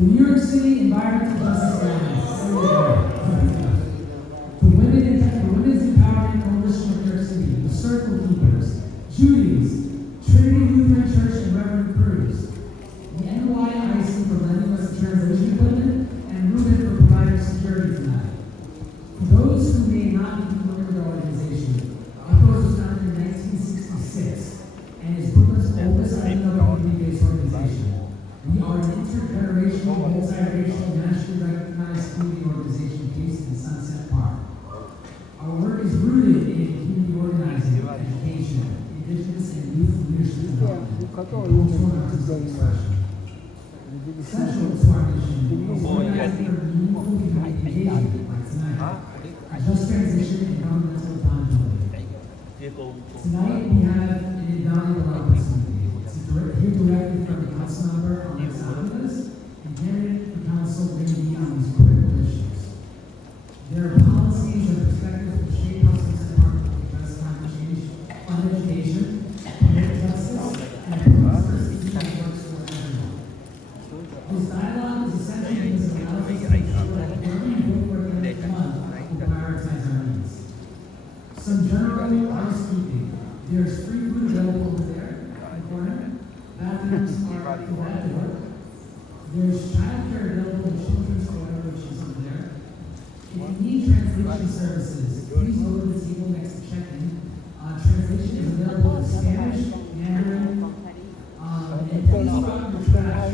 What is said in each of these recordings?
The New York City Environmental Justice Alliance. The Women's Empowerment Coalition of New York City. The Circle Keepers. Judy's. Trinity Lutheran Church and Reverend Cruz. The NYIC for lending us translation equipment. And Ruben for providing security tonight. For those who may not be familiar with the organization, UPROS was founded in 1966 and is Brooklyn's oldest community-based organization. We are an intergenerational, multiracial, nationally recognized community organization based in Sunset Park. Our work is rooted in community organizing, education, indigenous and youth leadership development, and cultural and artistic expression. Central to our mission is organizing for meaningful community engagement like tonight. Just transition and governmental accountability. Tonight we have an invaluable opportunity to hear directly from the council member on this activist and candidate for council Randy on these critical issues. There are policies and perspectives that shape how Sunset Park will address climate change, on education, climate justice, and diversity that works for everyone. This dialogue is essential because it allows us to ensure that every vote we're going to prioritize our needs. Some general housekeeping. There's free food available over there in the corner. Bathrooms are to that door. There's childcare available in children's corner, which is over there. If you need translation services, please go to the table next to check-in. Translation is available in Spanish, Mandarin, and please drop your trash.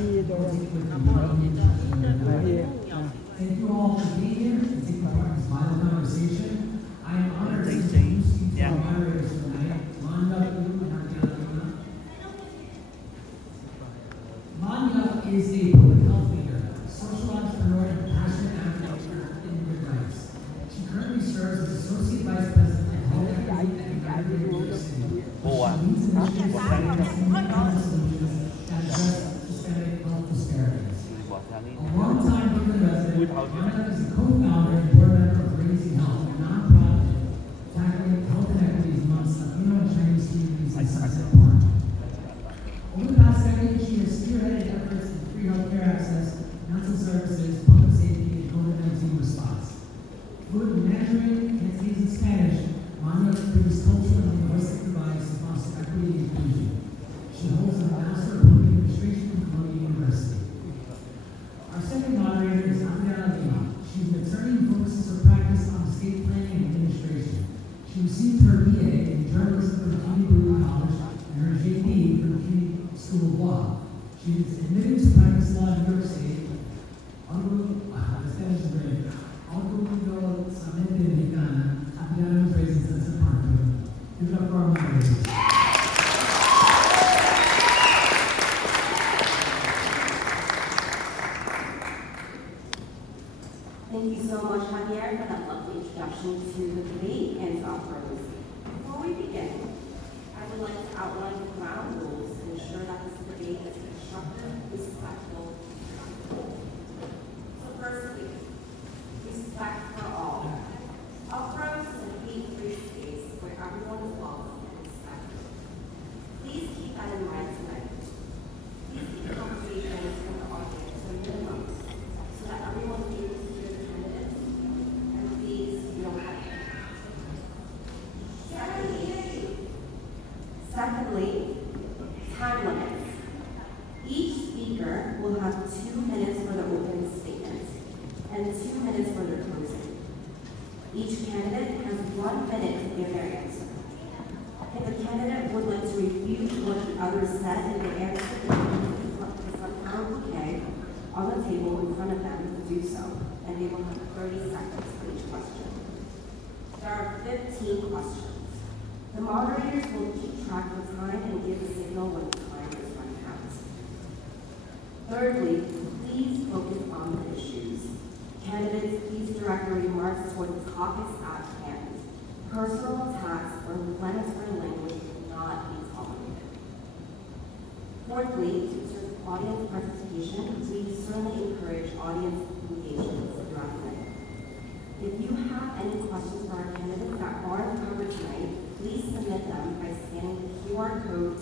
Thank you all for being here and taking part in this vital conversation. I am honored to introduce you to our moderators tonight, Manya and Arjuna. Manya is a public health leader, social entrepreneur, and passionate advocate for immigrant rights. She currently serves as Associate Vice President of Health Equity at United New York City. She leads initiatives and solutions that address systemic health disparities. A longtime Brooklyn resident, Manya is the co-founder and board member of Raising Health, a nonprofit tackling health inequities amongst Latino and Chinese communities in Sunset Park. Over the past decade, she has spearheaded efforts in free healthcare access, mental services, public safety, and COVID-19 response. Fluent in Mandarin, Cantonese, and Spanish, Manya brings cultural and linguistic divides to foster equity and inclusion. She holds a Master of Public Administration from Columbia University. Our second moderator is Adriana Lima. She's an attorney who focuses her practice on estate planning and administration. She received her BA in journalism from Kennedy Brewer College and her JD from Kennedy School of Law. She is admitted to practice law in New York State. Adriana was raised in Sunset Park. Give it up for our moderators. Thank you so much, Javier, for that lovely introduction to the debate and to UPROS. Before we begin, I would like to outline the ground rules to ensure that this debate is constructive, respectful, and practical. So firstly, respect for all. UPROS is a hate-free space where everyone is welcome and respected. Please keep that in mind tonight. Please keep conversations from the audience to a minimum so that everyone is able to hear the candidates, and please, no hiding. Secondly, time limits. Each speaker will have 2 minutes for their opening statement and 2 minutes for their closing. Each candidate has 1 minute to give their answer. If a candidate would like to refute what the others said and their answer is somehow okay, on the table in front of them to do so, and they will have 30 seconds for each question. There are 15 questions. The moderators will keep track of time and give a signal when the time is running out. Thirdly, please focus on the issues. Candidates, please direct your remarks toward the topics at hand. Personal attacks or inflammatory language will not be tolerated. Fourthly, to serve audience participation, we certainly encourage audience engagement throughout the night. If you have any questions for our candidates that aren't covered tonight, please submit them by scanning the QR code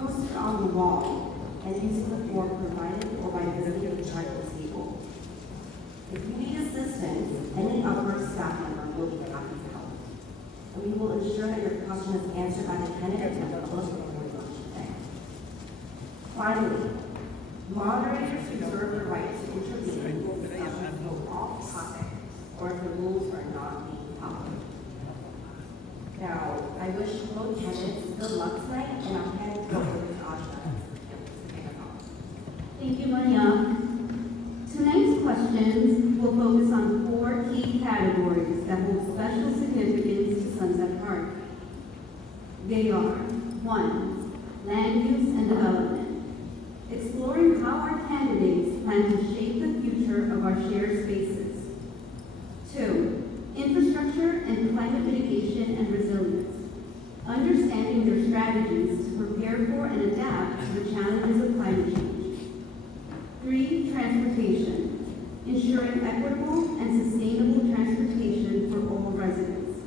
posted on the wall and using the form provided or by visiting the chart table. will ensure that your question is answered by the candidate at the close of the election day. Finally, moderators reserve the right to intervene if discussions go off topic or if the rules are not being followed. Now, I wish both candidates good luck tonight, and I'll hand it over to Audra to kick us off. Thank you, Maria. Tonight's questions will focus on 4 key categories that hold special significance to Sunset Park. They are: 1. Land use and development, exploring how our candidates plan to shape the future of our shared spaces. 2. Infrastructure and climate mitigation and resilience, understanding their strategies to prepare for and adapt to the challenges of climate change. 3. Transportation, ensuring equitable and sustainable transportation for all residents.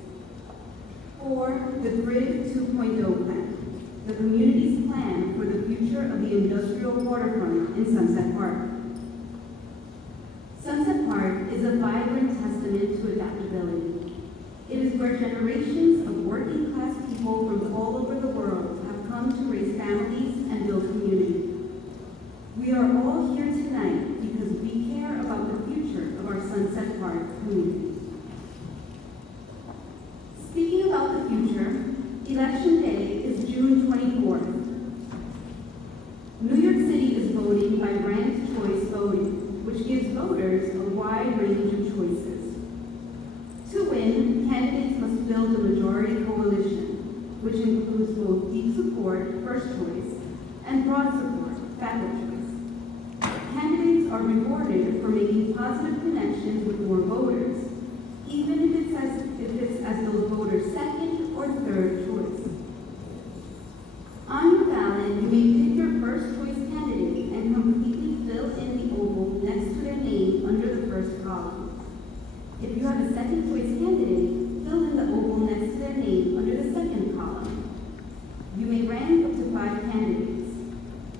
4. The Grid 2.0 plan, the community's plan for the future of the industrial waterfront in Sunset Park. Sunset Park is a vibrant testament to adaptability. It is where generations of working-class people from all over the world have come to raise families and build community. We are all here tonight because we care about the future of our Sunset Park community. Speaking about the future, Election Day is June 24th. New York City is voting by ranked choice voting, which gives voters a wide range of choices. To win, candidates must build a majority coalition, which includes both deep support, first choice, and broad support, backup choice. Candidates are rewarded for making positive connections with more voters, even if it's as those voters' second or third choice. On your ballot, you may pick your first choice candidate and completely fill in the oval next to their name under the first column. If you have a second choice candidate, fill in the oval next to their name under the second column. You may rank up to 5 candidates,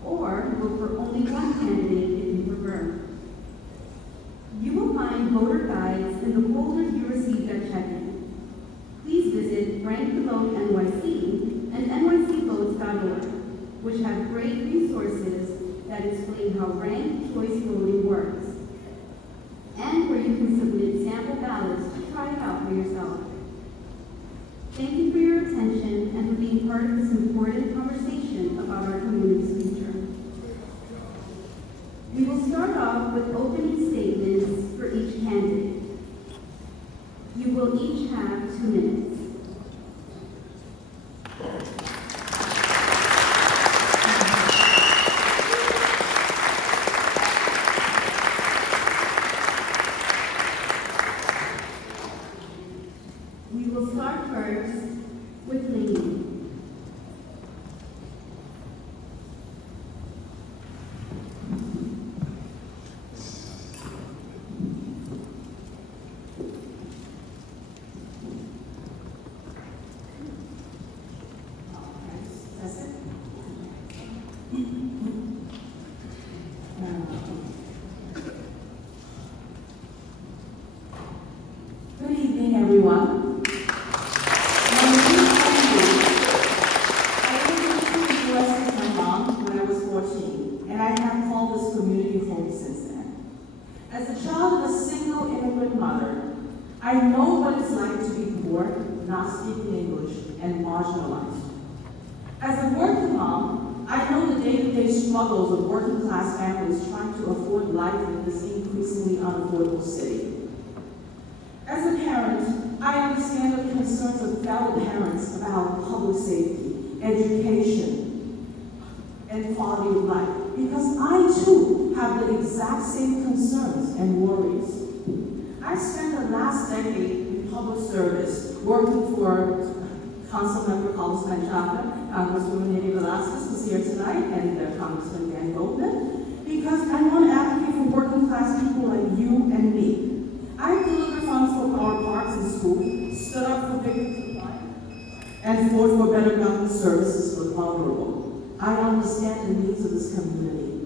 or vote for only one candidate if you prefer. You will find voter guides in the folders you received at check-in. Please visit Rank the Vote NYC and nycvotes.org, which have great resources that explain how ranked choice voting works, and where you can submit sample ballots to try it out for yourself. Thank you for your attention and for being part of this important conversation about our community's future. We will start off with opening statements for each candidate. You will each have 2 minutes. We will start first with Lainey. Good evening, everyone. My name is Wendy. I came to the U.S. with my mom when I was 14, and I have called this community home since then. As a child of a single immigrant mother, I know what it's like to be poor, not speaking English, and marginalized. As a working mom, I know the day-to-day struggles of working-class families trying to afford life in this increasingly unaffordable city. As a parent, I understand the concerns of fellow parents about public safety, education, and quality of life, because I too have the exact same concerns and worries. I spent the last decade in public service working for Councilmember Carlos Menchaca, Congresswoman Neri Velasquez was here tonight, and Congressman Dan Goldman, because I want to advocate for working class people like you and me. I delivered funds for our parks and schools, stood up for victims of crime, and fought for better government services for the vulnerable. I understand the needs of this community.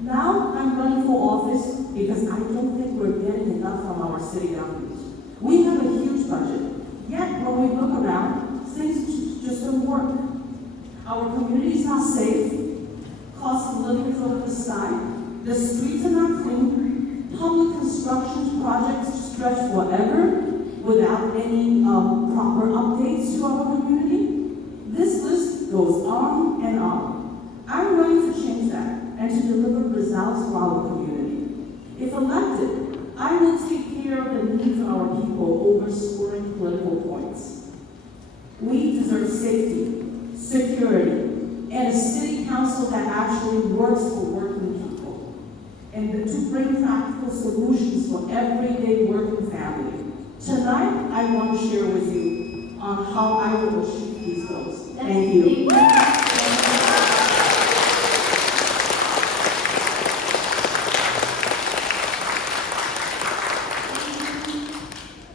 Now I'm running for office because I don't think we're getting enough from our city government. We have a huge budget, Yet, when we look around, things just don't work. Our community is not safe. Cost of living is over the sky. The streets are not clean. Public construction projects stretch forever without any proper updates to our community. This list goes on and on. I'm ready to change that and to deliver results for our community. If elected, I will take care of the needs of our people over scoring political points. We deserve safety, security, and a city council that actually works for working people, and to bring practical solutions for everyday working family. Tonight, I want to share with you on how I will achieve these goals. Thank you.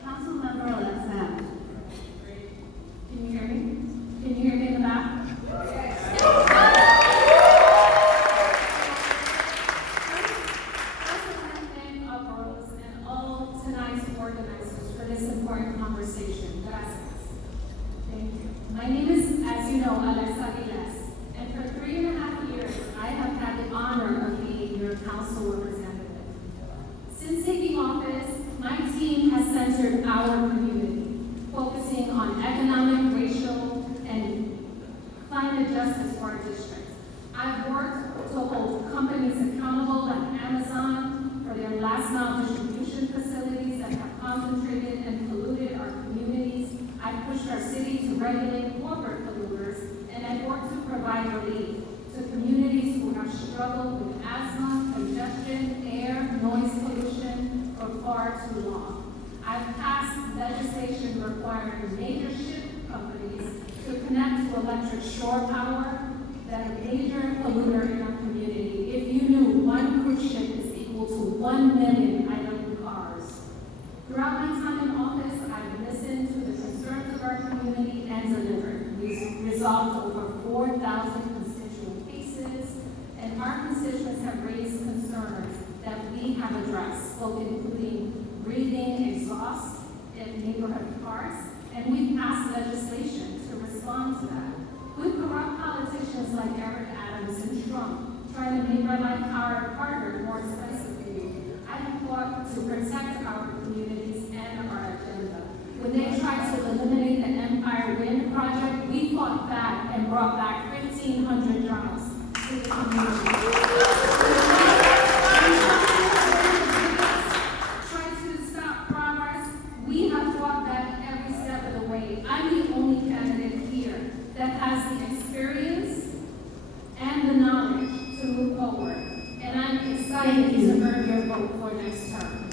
Councilmember Alexa. Can you hear me? Can you hear me in the back? First, I want to thank Rose and all tonight's organizers for this important conversation. Gracias. Thank you. My name is, as you know, Alexa Viles, and for 3.5 years, I have had the honor of being your council representative. Since taking office, my team has centered our community, focusing on economic, racial, and climate justice for our district. I've worked to hold companies accountable like Amazon for their last mile distribution facilities that have concentrated and polluted our communities. I've pushed our city to regulate corporate polluters, and I've worked to provide relief to communities who have struggled with asthma, congestion, air, noise pollution for far too long. I've passed legislation requiring major ship companies to connect to electric shore power that a major polluter in our community. If you knew, one cruise ship is equal to 1 million idle cars. Throughout my time in office, I've listened to the concerns of our community and delivered. We've resolved over 4,000 constituent cases, and our constituents have raised concerns that we have addressed, both including breathing exhaust in neighborhood parks, and we've passed legislation to respond to that. With corrupt politicians like Eric Adams and Trump trying to make our life harder, more expensively, I have fought to protect our communities and our agenda. When they tried to eliminate the Empire Wind Project, we fought back and brought back 1,500 jobs to the community. Tried to stop progress, we have fought back every step of the way. I'm the only candidate here that has the experience and the knowledge to move forward. And I'm excited to earn your vote for next term.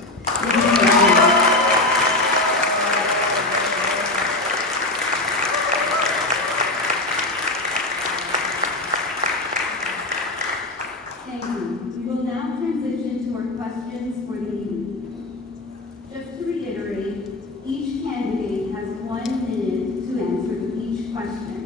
Thank you. We will now transition to our questions for the evening. Just to reiterate, each candidate has 1 minute to answer each question,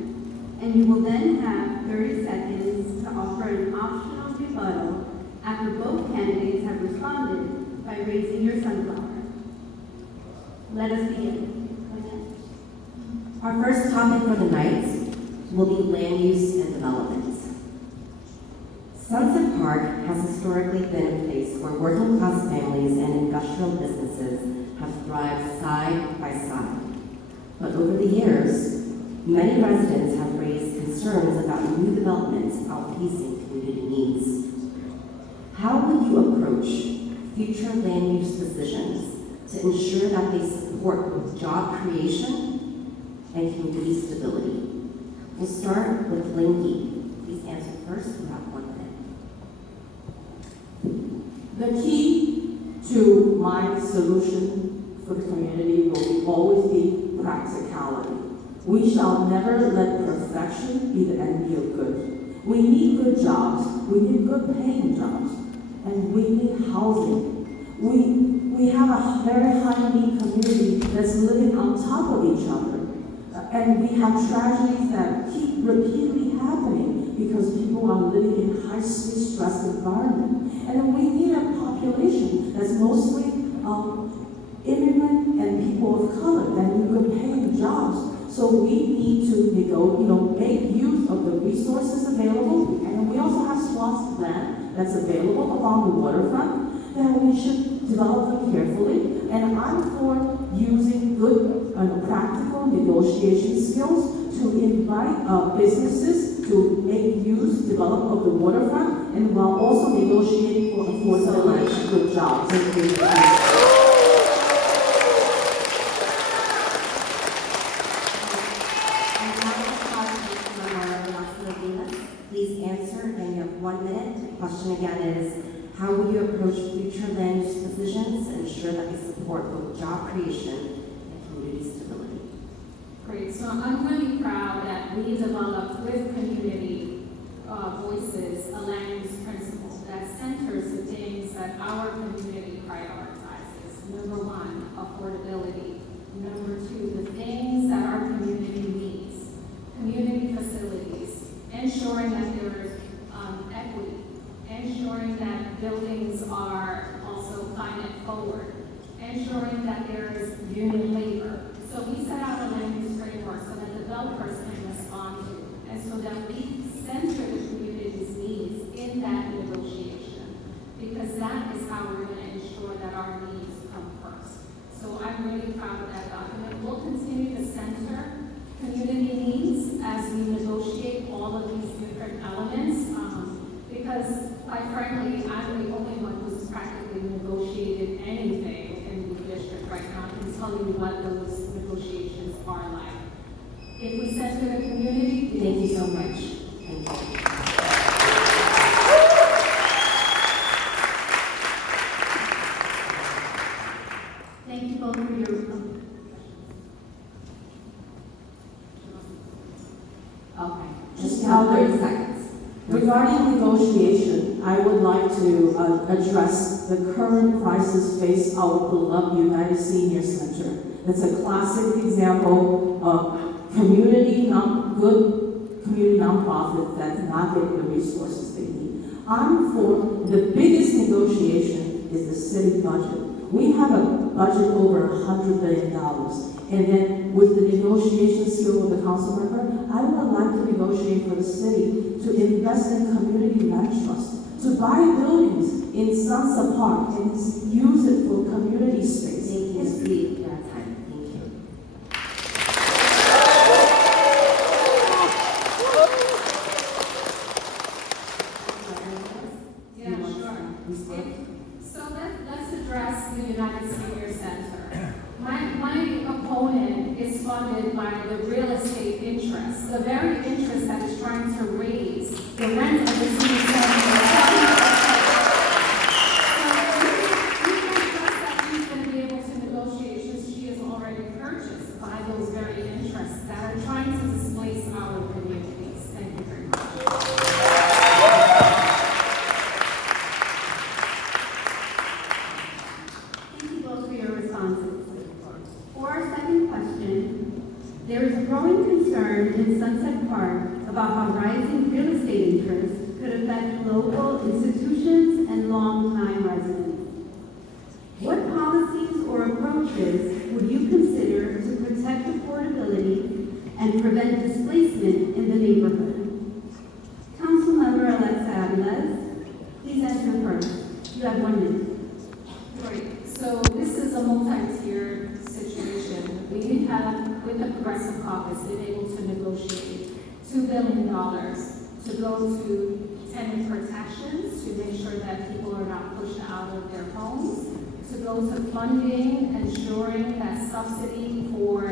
and you will then have 30 seconds to offer an optional rebuttal after both candidates have responded by raising your sunflower. Let us begin. Our first topic for the night will be land use and development. Sunset Park has historically been a place where working-class families and industrial businesses have thrived side by side. But over the years, many residents have raised concerns about new developments outpacing community needs. How will you approach future land use decisions to ensure that they support both job creation and community stability? We'll start with Linky. Please answer first. You have 1 minute. The key to my solution for the community will always be practicality. We shall never let perfection be the enemy of good. We need good jobs, we need good paying jobs, and we need housing. We have a very high-need community that's living on top of each other. And we have tragedies that keep repeatedly happening because people are living in high-speed stress environment. And then we need a population that's mostly immigrant and people of color that need good paying jobs. So we need to make use of the resources available, and we also have swaths of land that's available along the waterfront that we should develop them carefully. And I'm for using good practical negotiation skills to invite businesses to make use, develop of the waterfront, and while also negotiating for affordable and good jobs and creating jobs. Please answer, and you have 1 minute. The question again is, how will you approach future land use decisions and ensure that they support both job creation and community stability? Great, so I'm really proud that we developed with community voices a land use principle that centers the things that our community prioritizes. Number 1, affordability. Number 2, the things that our community needs. Community facilities, ensuring that there is equity, ensuring that buildings are also climate forward, ensuring that there is union labor. So we set out a land use framework so that developers can respond to, and so that we center the community's needs in that negotiation, because that is how we're going to ensure that our needs come first. So I'm really proud of that document. We'll continue to center community needs as we negotiate all of these different elements, because quite frankly, I'm the only one who's practically negotiated anything in the district right now. I can tell you what those negotiations are like. If we center the community, Thank you so much. Thank you. Thank you both for your, Okay. Just Now, now, 30 seconds. regarding negotiation, I would like to address the current crisis faced our beloved United Senior Center. It's a classic example of good community nonprofit that's not getting the resources they need. I'm for the biggest negotiation is the city budget. We have a budget over $100 billion. And then with the negotiation skill of the council member, I would like to negotiate for the city to invest in community land trust, to buy buildings in Sunset Park and use it for community space. Thank you, Steve. You're out of time. Thank you. yeah, sure. So let's address the United Senior Center. My opponent is funded by the real estate interest, the very interest that is trying to raise the rent of the senior center. So we can't trust that she's going to be able to negotiate since she is already purchased by those very interests that are trying to displace our communities. Thank you very much. thank you both for your responses. For our second question, there is growing concern in Sunset Park about how rising real estate interests could affect local institutions and long-time residents. What policies or approaches would you consider to protect affordability and prevent displacement in the neighborhood? Councilmember Alexa Aviles, please answer first. You have 1 minute. Right, so this is a multi-tiered situation. We have, with the Progressive Caucus, been able to negotiate $2 billion to go to tenant protections, to make sure that people are not pushed out of their homes, to go to funding, ensuring that subsidy for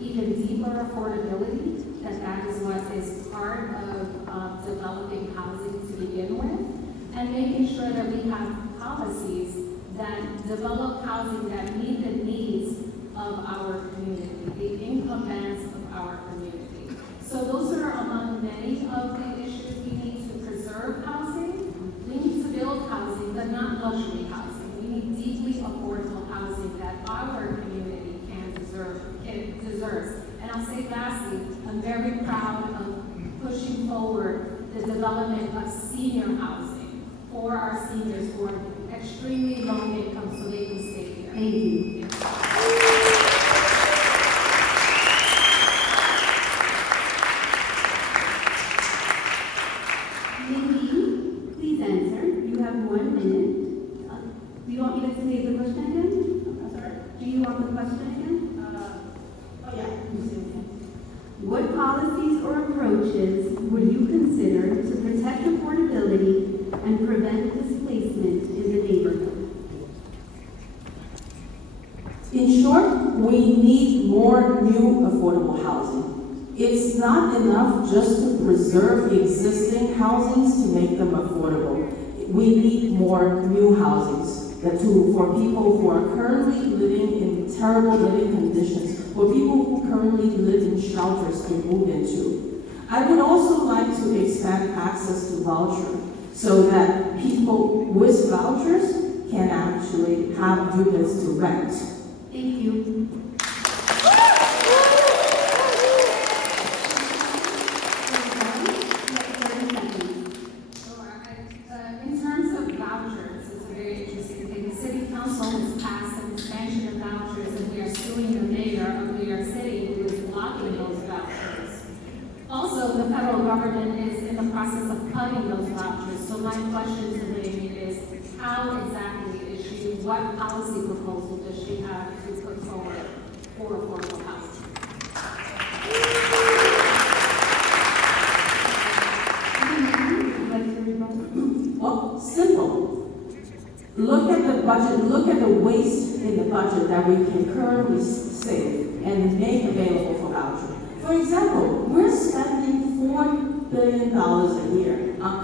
even deeper affordability, that is what is part of developing housing to begin with, and making sure that we have policies that develop housing that meet the needs of our community, the income bands of our community. So those are among many of the issues. We need to preserve housing. We need to build housing, but not luxury housing. We need deeply affordable housing that our community deserves. And I'll say lastly, I'm very proud of pushing forward the development of senior housing for our seniors who are extremely low income so they can stay here. Thank you. What policies or approaches would you consider to protect affordability and prevent displacement in the neighborhood? In short, we need more new affordable housing. It's not enough just to preserve the existing housings to make them affordable. We need more new housings for people who are currently living in terrible living conditions, for people who currently live in shelters to move into. I would also like to expand access to voucher so that people with vouchers can actually have units to rent. Thank you. In terms of vouchers, it's a very interesting thing. The city council has passed an expansion of vouchers, and we are suing the mayor of New York City who is blocking those vouchers. Also, the federal government is in the process of cutting those vouchers. So my question to the mayor is, how exactly is she, what policy proposal does she have to put forward for affordable housing? Well, simple. Look at the budget, look at the waste in the budget that we can currently save and make available for voucher. For example, we're spending $4 billion a year on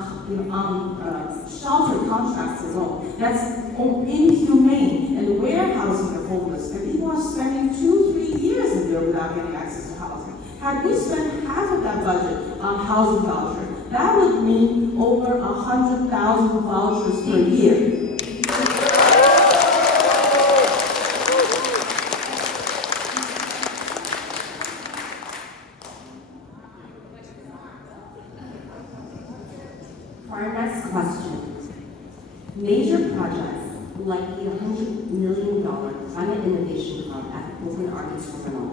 shelter contracts alone. That's inhumane and warehousing the homeless. And people are spending 2-3 years in there without getting access to housing. Had we spent half of that budget on housing voucher, that would mean over 100,000 vouchers per year. For our next question, major projects like the $100 million Climate Innovation Hub at Oakland Army Terminal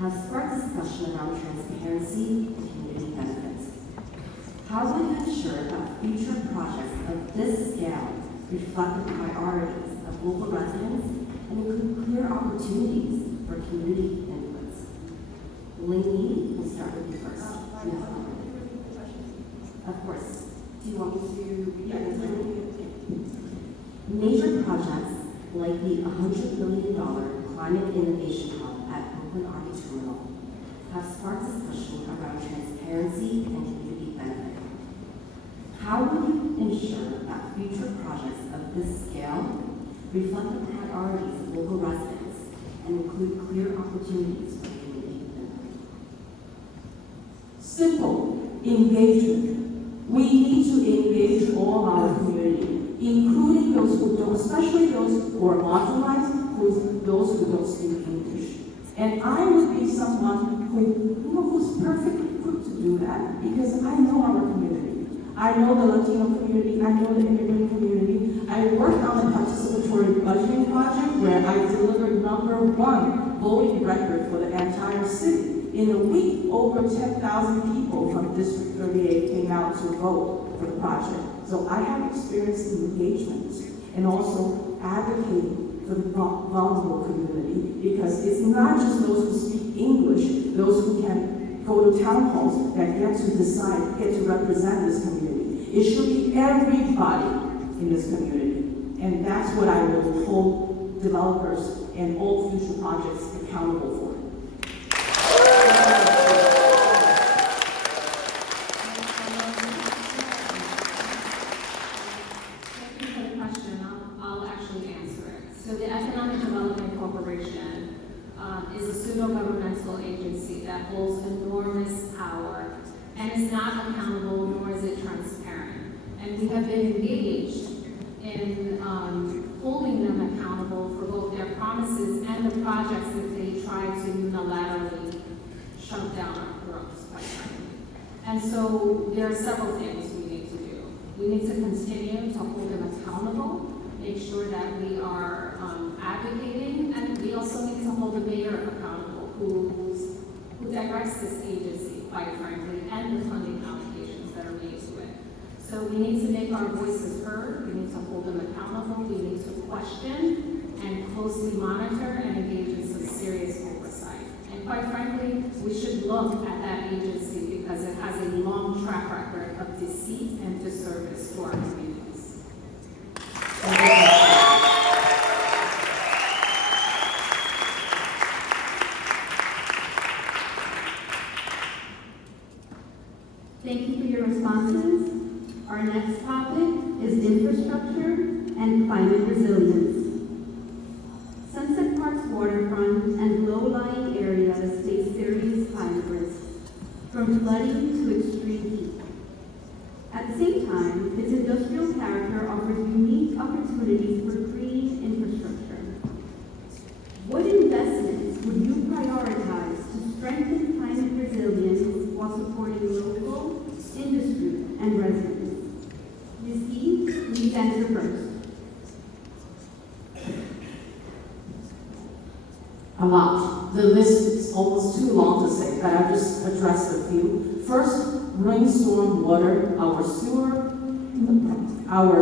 have sparked discussion around transparency and community benefits. How will you ensure that future projects of this scale reflect the priorities of local residents and include clear opportunities for community inputs? Lainey, we'll start with you first. Of course. Do you want me to? Yeah, major projects like the $100 million Climate Innovation Hub at Oakland Army Terminal have sparked discussion around transparency and community benefit. How will you ensure that future projects of this scale reflect the priorities of local residents and include clear opportunities for community benefit? Simple. Engagement. We need to engage all our community, including those who don't, especially those who are marginalized, those who don't speak English. And I would be someone who's perfectly equipped to do that because I know our community. I know the Latino community, I know the immigrant community. I worked on the participatory budgeting project where I delivered #1 voting record for the entire city. In a week, over 10,000 people from District 38 came out to vote for the project. So I have experience in engagement and also advocating for the vulnerable community because it's not just those who speak English, those who can go to town halls that get to decide, get to represent this community. It should be everybody in this community. And that's what I will hold developers and all future projects accountable for. So the Economic Development Corporation is a pseudo-governmental agency that holds enormous power and is not accountable, nor is it transparent. And we have been engaged in holding them accountable for both their promises and the projects that they try to unilaterally shove down our throats, quite frankly. And so there are several things we need to do. We need to continue to hold them accountable, make sure that we are advocating, and we also need to hold the mayor accountable who directs this agency, quite frankly, and the funding allocations that are made to it. So we need to make our voices heard, we need to hold them accountable, we need to question and closely monitor and engage in some serious oversight. And quite frankly, we should look look at that agency because it has a long track record of deceit and disservice to our communities. Thank you for your responses. Our next topic is infrastructure and climate resilience. Sunset Park's waterfront and low-lying areas face serious climate risks, from flooding to extreme heat. At the same time, its industrial character offers unique opportunities for green infrastructure. What investments would you prioritize to strengthen climate resilience while supporting local industry and residents? Ms. Key, please answer first. A lot. The list is almost too long to say, but I'll just address a few. First, rainstorm water, our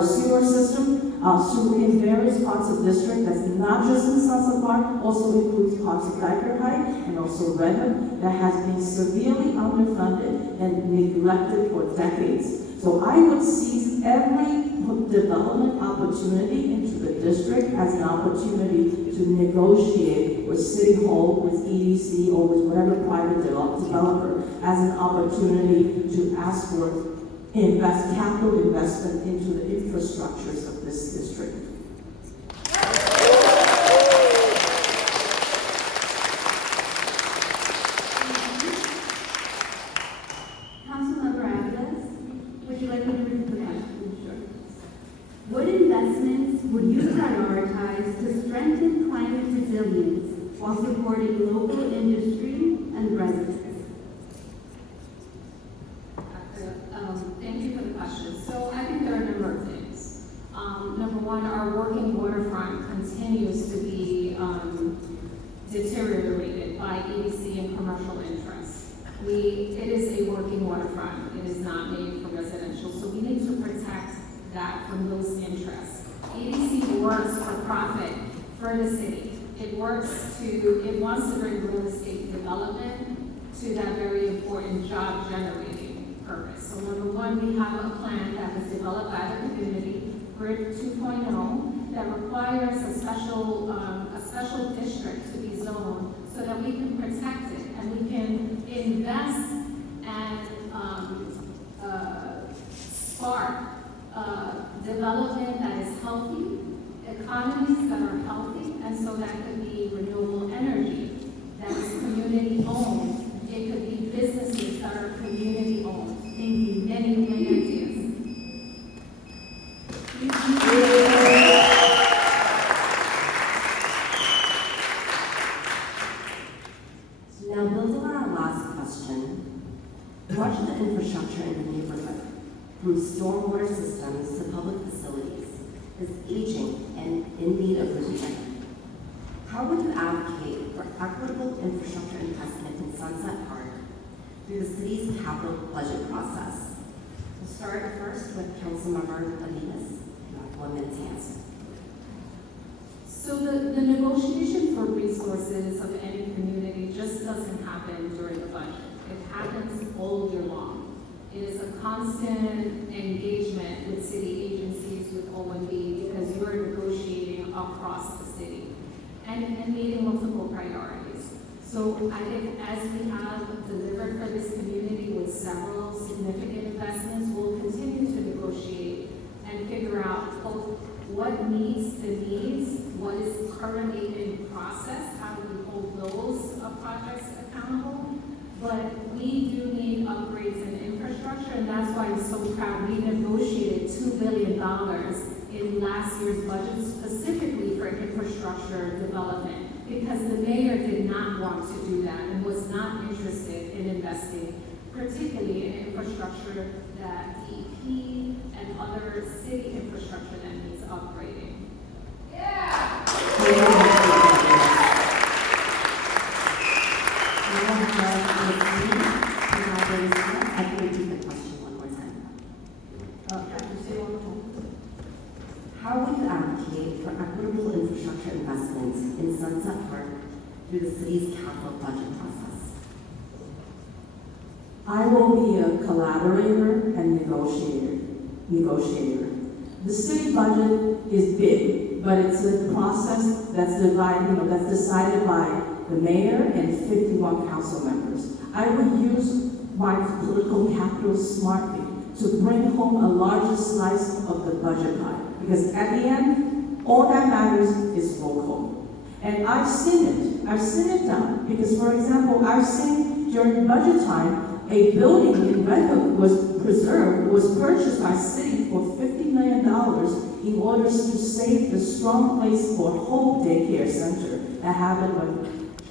sewer system, in various parts of district, that's not just in Sunset Park, also includes parts of Diker Heights and also Redmond, that has been severely underfunded and neglected for decades. So I would seize every development opportunity into the district as an opportunity to negotiate with City Hall, with EDC, or with whatever private developer as an opportunity to ask for capital investment into the infrastructures of this district. Councilmember Aviles, would you like me to repeat the question? Sure. What investments would you prioritize to strengthen climate resilience while supporting local industry and residents? Thank you for the question. So I think there are a number of things. Number one, our working waterfront continues to be deteriorated by EDC and commercial interests. It is a working waterfront. It is not made for residential. So we need to protect that from those interests. EDC works for profit for the city. It wants to bring real estate development to that very important job generating purpose. So number one, we have a plan that was developed by the community, Grid 2.0, that requires a special district to be zoned so that we can protect it and we can invest and spark development that is healthy, economies that are healthy, and so that could be renewable energy that is community owned. It could be businesses that are community owned. Thank you. Many ideas. Now, building on our last question, much of the infrastructure in the neighborhood, from stormwater systems to public facilities, is aging and in need of repair. How would you advocate for equitable infrastructure investment in Sunset Park through the city's capital budget process? We'll start first with Councilmember Aviles. You have 1 minute to answer. So the negotiation for resources of any community just doesn't happen during the budget. It happens all year long. It is a constant engagement with city agencies, with OMB, because you are negotiating across the city and meeting multiple priorities. So I think as we have delivered for this community with several significant investments, we'll continue to negotiate and figure out both what meets the needs, what is currently in process, how do we hold those projects accountable. But we do need upgrades in infrastructure, and that's why I'm so proud. We negotiated $2 billion in last year's budget specifically for infrastructure development, because the mayor did not want to do that and was not interested in investing, particularly in infrastructure that DEP and other city infrastructure that needs upgrading. I can repeat the question one more time. How would you advocate for equitable infrastructure investments in Sunset Park through the city's capital budget process? I will be a collaborator and negotiator. The city budget is big, but it's a process that's that's decided by the mayor and 51 council members. I will use my political capital smartly to bring home a larger slice of the budget pie. Because at the end, all that matters is local. And I've seen it done. Because, for example, I've seen during budget time, a building in Redhook was purchased by city for $50 million in order to save the Strong Place for Hope Daycare Center that happened when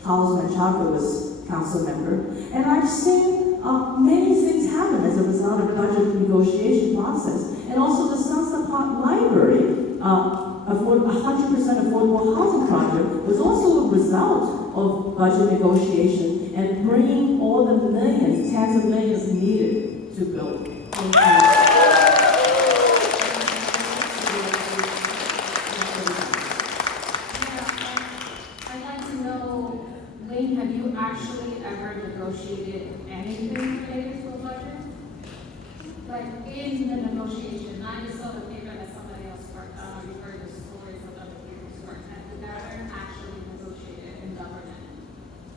Carlos Menchaca was council member. And I've seen many things happen as a result of the budget negotiation process. And also the Sunset Park Library, 100% affordable housing project was also a result of budget negotiation and bringing all the millions, tens of millions needed to build. I'd like to know, Lane, have you actually ever negotiated anything related to a budget? Like in the negotiation, not just on the paper that somebody else worked on, you've heard the stories of other people's work. Have you ever actually negotiated in government?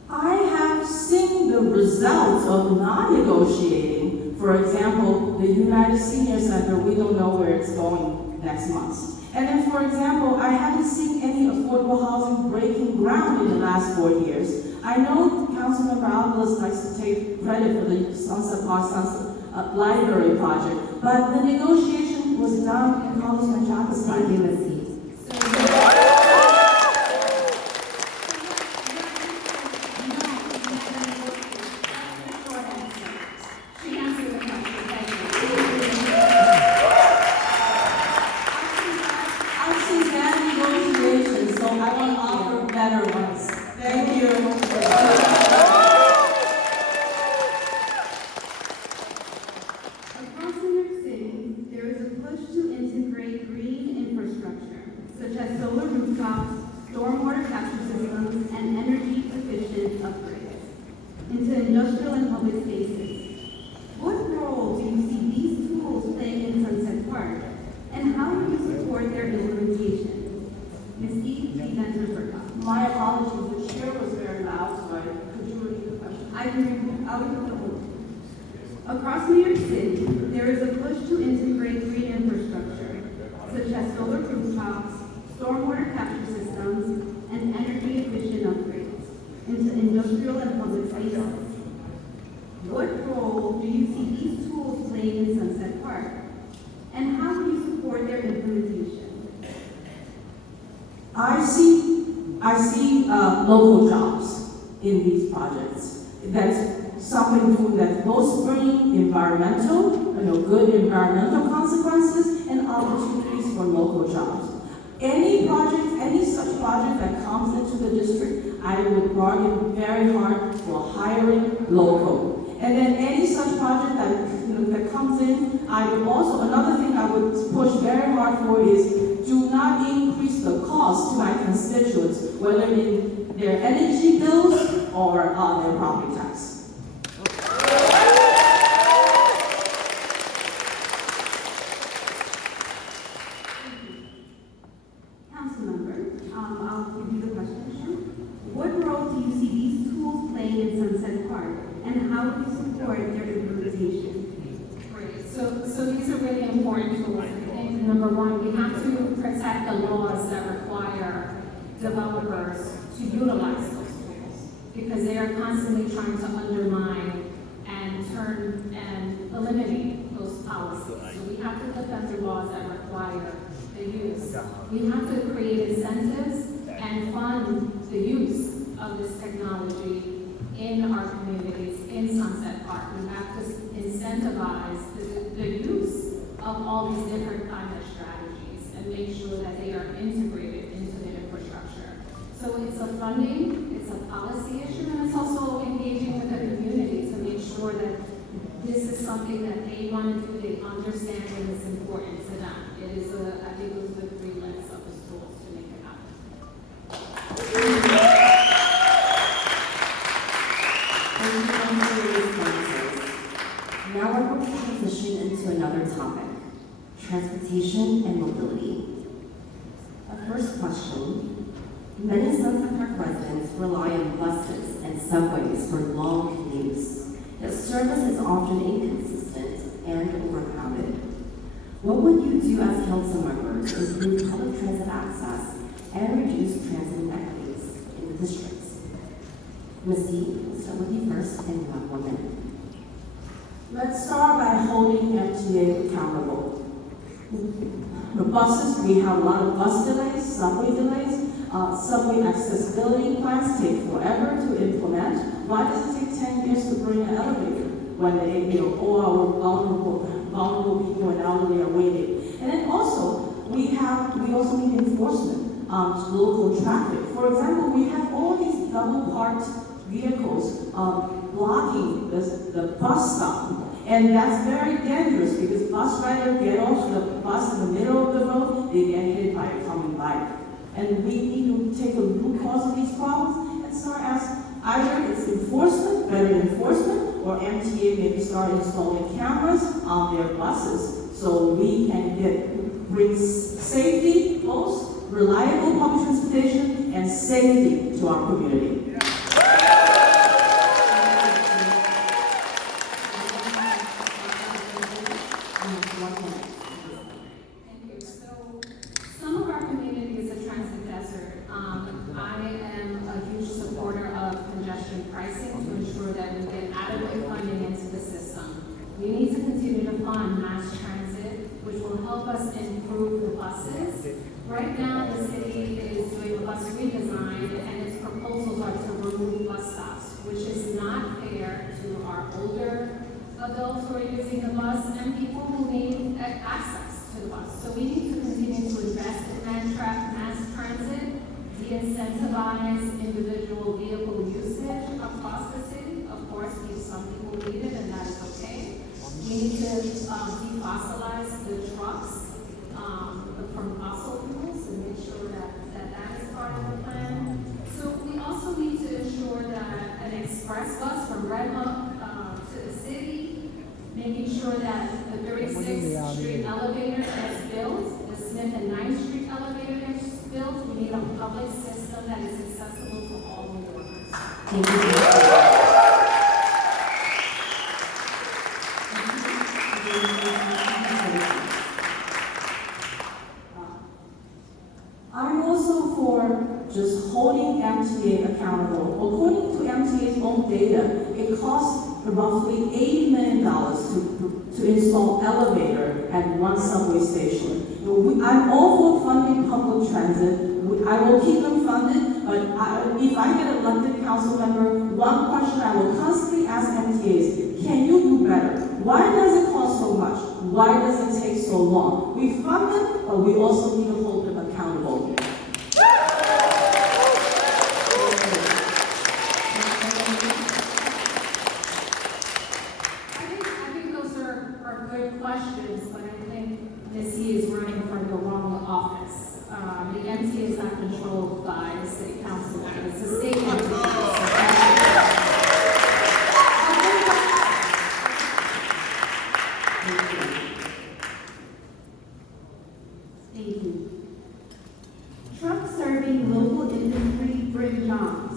I have seen the results of not negotiating. For example, the United Senior Center, we don't know where it's going next month. And then, for example, I haven't seen any affordable housing breaking ground in the last 4 years. I know Councilmember Alvarez likes to take credit for the Sunset Park Library project, but the negotiation was done in Carlos Menchaca's time. She answered the question, thank you. I've seen bad negotiations, so I want to offer better ones. Thank you. Across New York City, there is a push to integrate green infrastructure, such as solar rooftops, stormwater capture systems, and energy-efficient upgrades into industrial and public spaces. What role do you see these tools playing in Sunset Park, and how do you support their implementation? Ms. E. please answer first. My apologies, the chair was very loud, so could you repeat the question? I'll repeat the whole. Across New York City, there is a push to integrate green infrastructure, such as solar rooftops, stormwater capture systems, and energy-efficient upgrades into industrial and public spaces. What role do you see these tools playing in Sunset Park? And how do you support their implementation? I see local jobs in these projects. That's something too that both bring environmental, good environmental consequences and opportunities for local jobs. Any such project that comes into the district, I would bargain very hard for hiring local. And then any such project that comes in, I would also, another thing I would push very hard for is do not increase the cost to my constituents, whether in their energy bills or on their property tax. Councilmember, I'll give you the question again. What role do you see these tools playing in Sunset Park, and how do you support their implementation? Great. So these are really important tools. I think, number one, we have to protect the laws that require developers to utilize those tools, because they are constantly trying to undermine and turn and eliminate those policies. So we have to defend the laws that require the use. We have to create incentives and fund the use of this technology in our communities, in Sunset Park. We have to incentivize the use of all these different climate strategies and make sure that they are integrated into the infrastructure. So it's a funding, it's a policy issue, and it's also engaging with the community to make sure that this is something that they want to do, they understand, and it's important to them. It is I think those are the three legs of the schools to make it happen. Now we're going to transition into another topic, transportation and mobility. Our first question, many Sunset Park residents rely on buses and subways for long commutes, yet service is often inconsistent and overcrowded. What would you do as council members to improve public transit access and reduce transit inequities in the districts? Ms. D, we'll start with you first, and you have 1 minute. Let's start by holding MTA accountable. The buses, we have a lot of bus delays, subway delays. Subway accessibility plans take forever to implement. Why does it take 10 years to bring an elevator when all our vulnerable people and elderly are waiting? And then also, we also need enforcement to local traffic. For example, we have all these double parked vehicles blocking the bus stop. And that's very dangerous because bus riders get off the bus in the middle of the road, they get hit by a coming bike. And we need to take a root cause of these problems and start as either it's enforcement, better enforcement, or MTA maybe start installing cameras on their buses so we can bring safety, both reliable public transportation and safety to our community. Thank you. So, some of our community is a transit desert. I am a huge supporter of congestion pricing to ensure that we get adequate funding into the system. We need to continue to fund mass transit, which will help us improve the buses. Right now, the city is doing a bus redesign, and its proposals are to remove bus stops, which is not fair to our older adults who are using the bus and people who need access to the bus. So we need to continue to invest in mass transit, de-incentivize individual vehicle usage across the city. Of course, if some people need it, and that is okay. We need to defossilize the trucks from fossil fuels and make sure that is part of the plan. So we also need to ensure that an express bus from Red Hook to the city, making sure that the 36th Street elevator is built, the Smith and 9th Street elevator is built. We need a public system that is accessible to all New Yorkers. Thank you. I'm also for just holding MTA accountable. According to MTA's own data, it costs roughly $80 million to install elevator at one subway station. I'm all for funding public transit. I will keep them funded, but if I get elected council member, one question I will constantly ask MTA is, can you do better? Why does it cost so much? Why does it take so long? We fund them, but we also need to hold them accountable. I think those are good questions, but I think Ms. Yee is running for the wrong office. The MTA is not controlled by the city council, it's a state entity. Thank you. Trucks serving local industry bring jobs,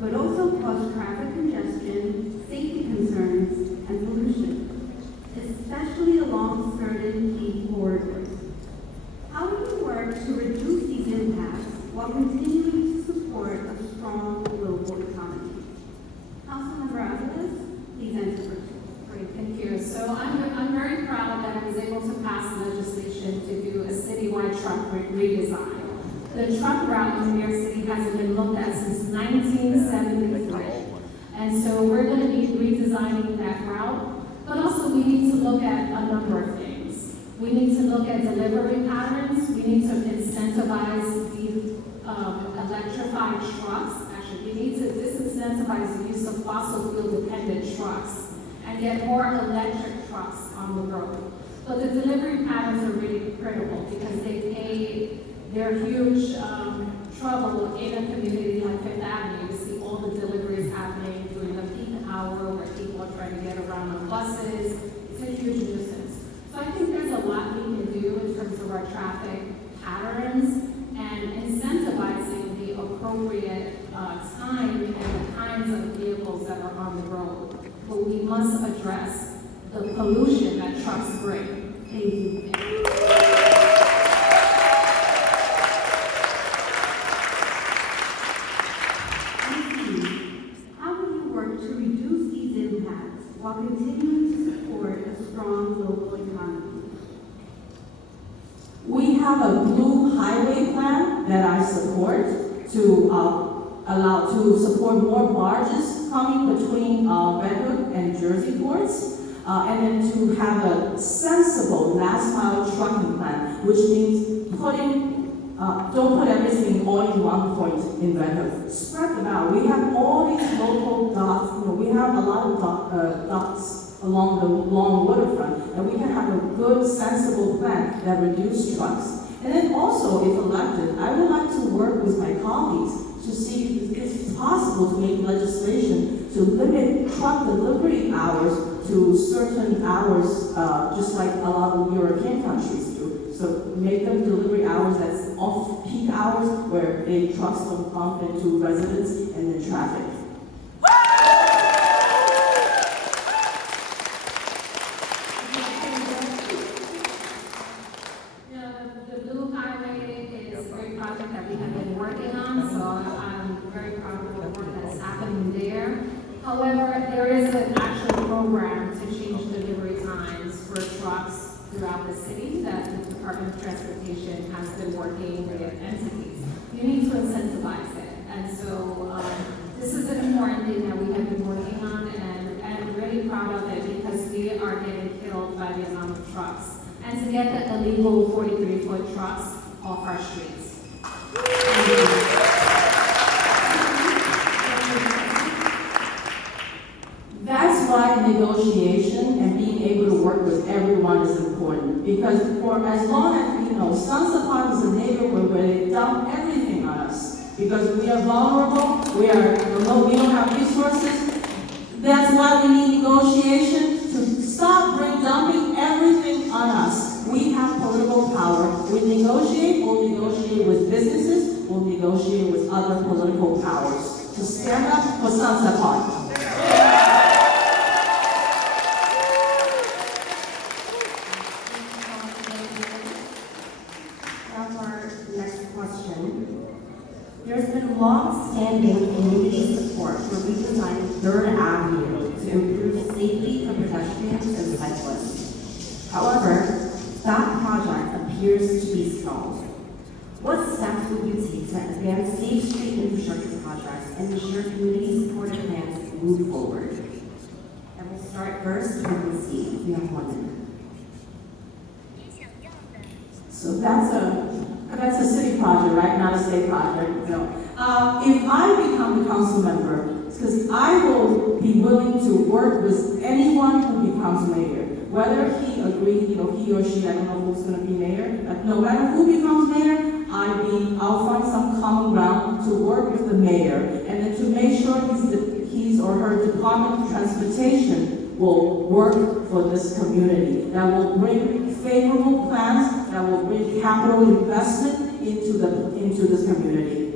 but also cause traffic congestion, safety concerns, and pollution, especially along certain key corridors. How do you work to reduce these impacts while continuing to support a strong local economy? Councilmember Aviles, please answer first. Great, thank you. So I'm very proud that I was able to pass legislation to do a citywide truck redesign. The truck route in New York City hasn't been looked at since 1973. And so we're going to be redesigning that route, but also we need to look at a number of things. We need to look at delivery patterns. We need to incentivize the electrified trucks. Actually, we need to disincentivize the use of fossil fuel dependent trucks and get more electric trucks on the road. But the delivery patterns are really critical because they're huge trouble in a community like Fifth Avenue. You see all the deliveries happening during the peak hour where people are trying to get around on buses. on the road. But we must address the pollution that trucks bring. Thank you. How will you work to reduce these impacts while continuing to support a strong local economy? We have a blue highway plan that I support to support more barges coming between Red Hook and Jersey ports, and then to have a sensible last mile trucking plan, which means don't put everything all in one point in Red Hook. Spread them out. We have all these local dots. We have a lot of dots along the long waterfront, and we can have a good, sensible plan that reduces trucks. And then also, if elected, I would like to work with my colleagues to see if it's possible to make legislation to limit truck delivery hours to certain hours, just like a lot of European countries do. So make them delivery hours that's off-peak hours where the trucks don't bump into residents and the traffic. The Blue Highway is a great project that we have been working on, so I'm very proud of the work that is happening there. However, there is an actual program to change delivery times for trucks throughout the city that the Department of Transportation has been working with entities. You need to incentivize it, and so this is an important thing that we have been working on, and I'm really proud of it because we are getting killed by the amount of trucks. And to get the illegal 43-foot trucks off our streets. That's why negotiation and being able to work with everyone is important. Because for as long as we know, Sunset Park is a neighborhood where they dump everything on us. Because we are vulnerable, we don't have resources. That's why we need negotiation to stop dumping everything on us. We have political power. We negotiate, we'll negotiate with businesses, we'll negotiate with other political powers to stand up for Sunset Park. Now for our next question. There's been long-standing community support for redesigning 3rd Avenue to improve safety for pedestrians and cyclists. However, that project appears to be stalled. What steps would you take to advance safe street infrastructure projects and ensure community supported plans move forward? And we'll start first with Steve. We have 1 minute. So that's a city project, right? Not a state project, no. If I become the council member, because I will be willing to work with anyone who becomes mayor. Whether he agrees, he or she, I don't know who's gonna be mayor, but no matter who becomes mayor, I'll find some common ground to work with the mayor, and then to make sure his or her Department of Transportation will work for this community, that will bring favorable plans, that will bring capital investment into this community.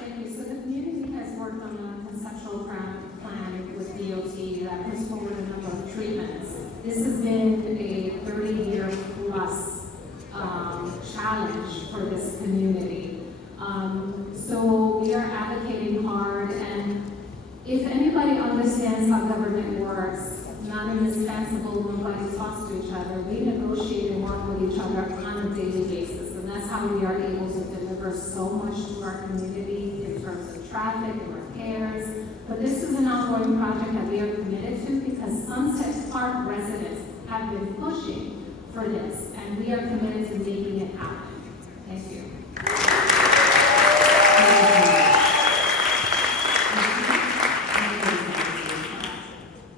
Thank you. So the community has worked on a conceptual plan with DOT that puts forward a number of treatments. This has been a 30-year plus challenge for this community. So we are advocating hard, and if anybody understands how government works, not indispensable, nobody talks to each other. We negotiate and work with each other on a daily basis, and that's how we are able to deliver so much to our community in terms of traffic and repairs. But this is an ongoing project that we are committed to because Sunset Park residents have been pushing for this, and we are committed to making it happen. Thank you.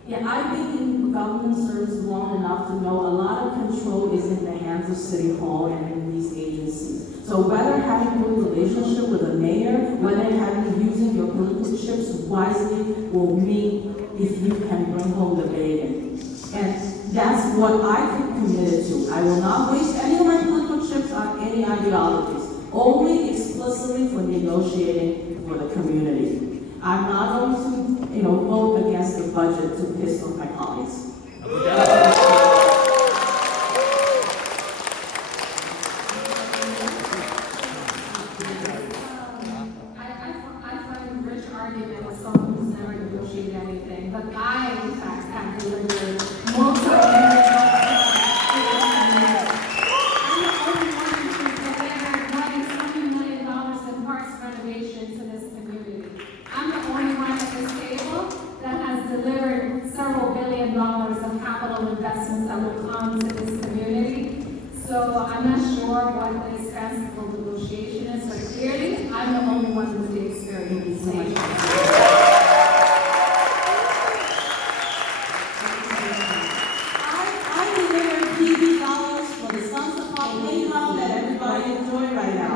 Yeah, I've been in government service long enough to know a lot of control is in the hands of City Hall and in these agencies. So whether having a good relationship with the mayor, whether using your political chips wisely will mean if you can bring home the bacon. And that's what I am committed to. I will not waste any of my political chips on any ideologies, only explicitly for negotiating for the community. I'm not going to, vote against the budget to piss off my colleagues. I find a rich argument with someone who's never negotiated anything, but I, in fact, have delivered multi-million in parks renovation to this community. I'm the only one at this table that has delivered several $billion of capital investments that will come to this community. So I'm not sure what this fanciful negotiation is, but clearly I'm the only one with the experience. Thank you. I deliver TV dollars for the Sons of Pop playground that everybody enjoy right now.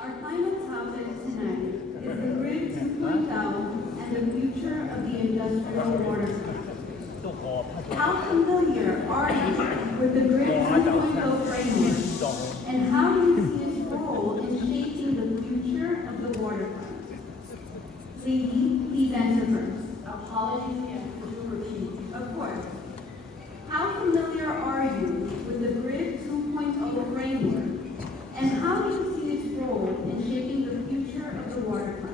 Our final topic tonight is the Grid 2.0 and the future of the industrial waterfront. How familiar are you with the Grid 2.0 framework? And how do you see its role in shaping the future of the waterfront? Lady, please answer first. Apologies, and could you repeat? Of course. How familiar are you with the Grid 2.0 framework? And how do you see its role in shaping the future of the waterfront?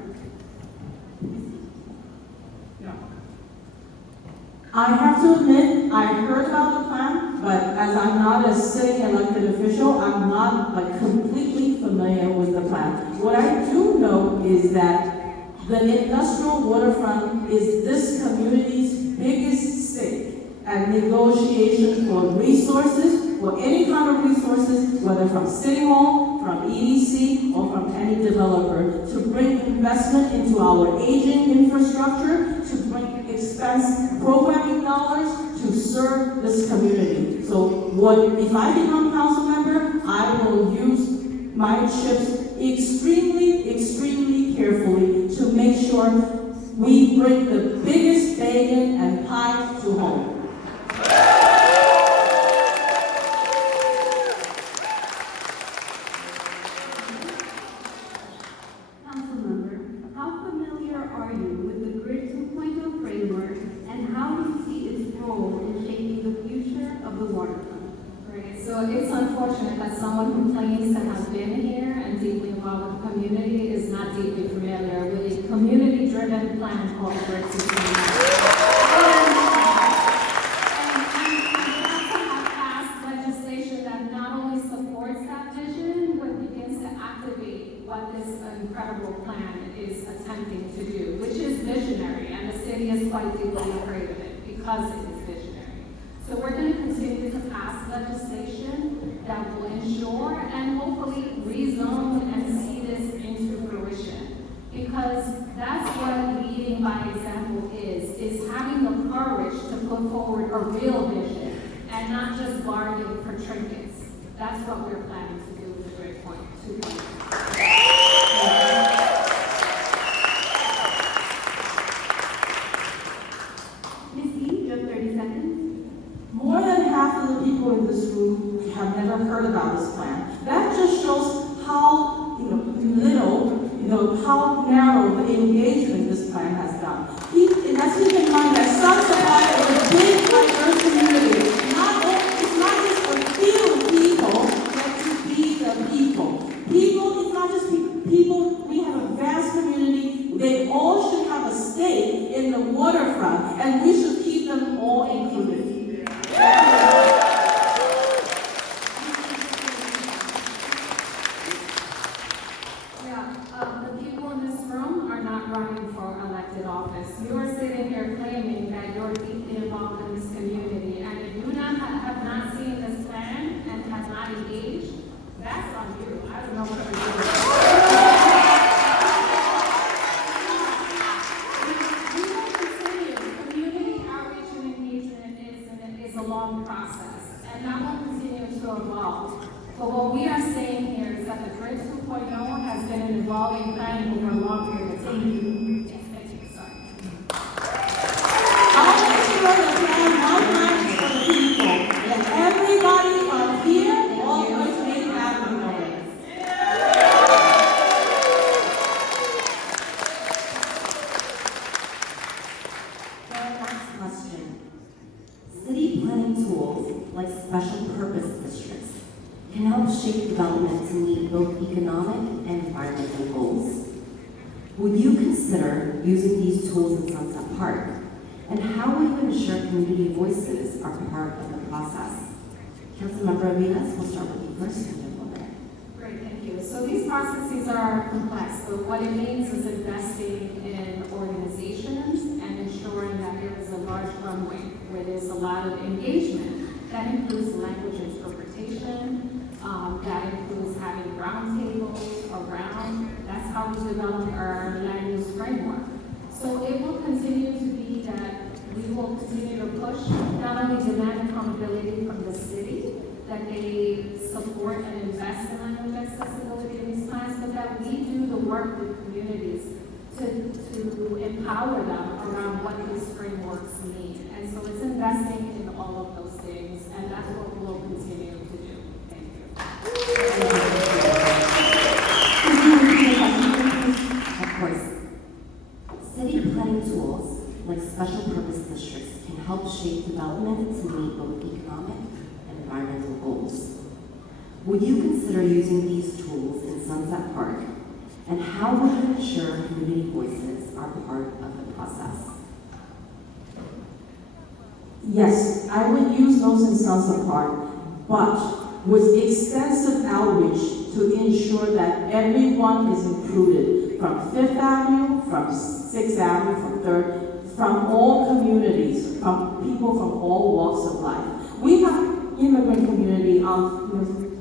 I have to admit, I heard about the plan, but as I'm not a sitting elected official, I'm not completely familiar with the plan. What I do know is that the industrial waterfront is this community's biggest stake at negotiation for resources, for any kind of resources, whether from City Hall, from EDC, or from any developer, to bring investment into our aging infrastructure, to bring expense programming dollars to serve this community. So if I become council member, I will use my chips extremely carefully to make sure we bring the biggest bacon and pie to home. Councilmember, how familiar are you with the Grid 2.0 framework and how do you see its role in shaping the future of the waterfront? Right, so it's unfortunate that someone who claims to have been here and deeply involved with the community is not deeply familiar with a community-driven plan called Grid 2.0. Incredible plan is attempting to do, which is visionary, and the city is quite deeply afraid of it because it is visionary. So we're going to continue to pass legislation that will ensure and hopefully rezone and see this into fruition, because that's what leading by example is having the courage to put forward a real vision and not just bargain for trinkets. That's what we're planning to do with the Grid 2.0. Ms. E, you have 30 seconds. More than half of the people in this room have never heard about this plan. That just shows how little, how narrow the engagement this plan has done. And let's keep in mind that Sons of Life is a big, diverse community. It's not just a few people that to be the people. People, it's not just people. We have a vast community. They all should have a stake in the waterfront, and we should keep them all included. The people in this room are not running for elected office. You are sitting here claiming that you're deeply involved in this community, and if you have not seen this plan and have not engaged, that's on you. I don't know what you're doing. We will continue. Community outreach and engagement is a long process, and that will continue to evolve. But what we are saying here is that the Grid 2.0 has been an evolving plan over a long period of time. Yes, thank you. Sorry. I'll let you the plan one time for the people. And everybody from here all the way to 8th Avenue knows it. Our last question. City planning tools like special purpose districts can help shape development to meet both economic and environmental goals. Would you consider using these tools in Sunset Park? And how will you ensure community voices are part of the process? Councilmember Aviles, we'll start with you first, and then we'll go there. Great, thank you. So these processes are complex, but what it means is investing in organizations and ensuring that there is a large runway where there's a lot of engagement. That includes language interpretation, that includes having roundtables around. That's how we develop our land use framework. So it will continue to be that we will continue to push, not only demand accountability from the city, that they support and invest in language accessibility in these plans, but that we do the work with communities to empower them around what these frameworks mean. And so it's investing in all of those things, and that's what we'll continue to do. Thank you. Of course. City planning tools like special purpose districts can help shape development to meet both economic and environmental goals. Would you consider using these tools in Sunset Park? And how will you ensure community voices are part of the process? Yes, I would use those in Sunset Park, but with extensive outreach to ensure that everyone is included, from 5th Avenue, from 6th Avenue, from 3rd, from all communities, from people from all walks of life. We have immigrant community on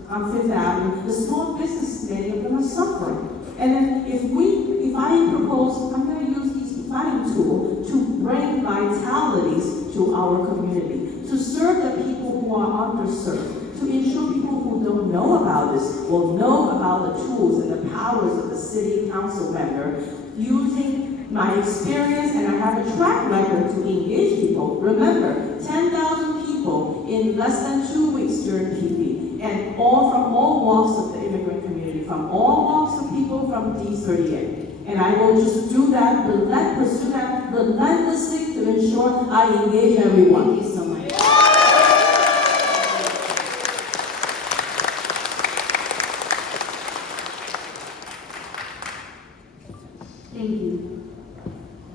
5th Avenue. The small businesses, many of them are suffering. And then if I propose, I'm going to use these planning tools to bring vitalities to our community, to serve the people who are underserved, to ensure people who don't know about this will know about the tools and the powers of the city council member, using my experience, and I have a track record to engage people. Remember, 10,000 people in less than 2 weeks during PP, and all from all walks of the immigrant community, from all walks of people from D38. And I will just do that, pursue that relentlessly to ensure I engage everyone. Thank you so much. Thank you.